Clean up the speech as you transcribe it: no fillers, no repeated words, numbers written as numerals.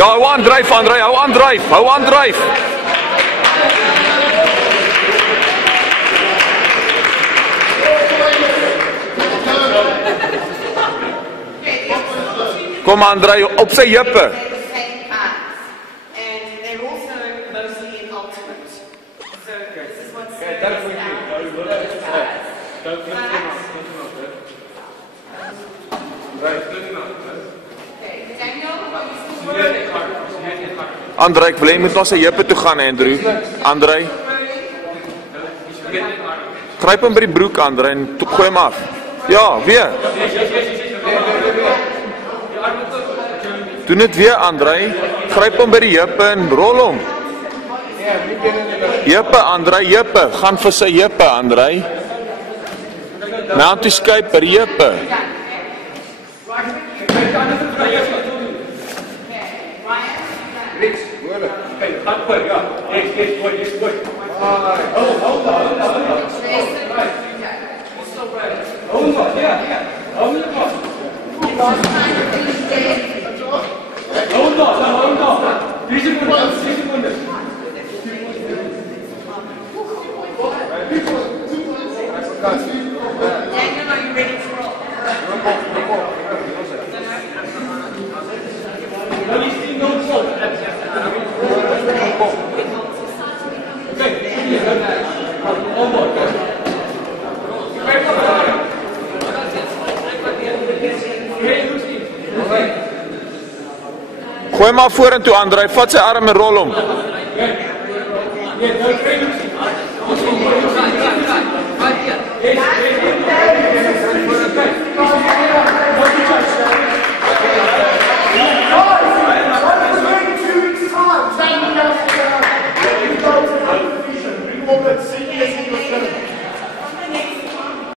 Ja, hou aan dryf, Andrei, hou aan dryf, hou aan dryf. Kom Andrei, op sy jippe. Andrei, ek wil jy moet na sy jippe toe gaan, Andrew. Andrei. Gryp hom by die broek, Andrei, en gooi hom af. Ja, weer. Doen dit weer, Andrei. Gryp hom by die jippe en rol hom. Jippe, Andrei, jippe. Gaan vir sy jippe, Andrei. Na hom toe skuip by die jippe. Gooi maar vorentoe, Andrei, vat sy arm en rol hom.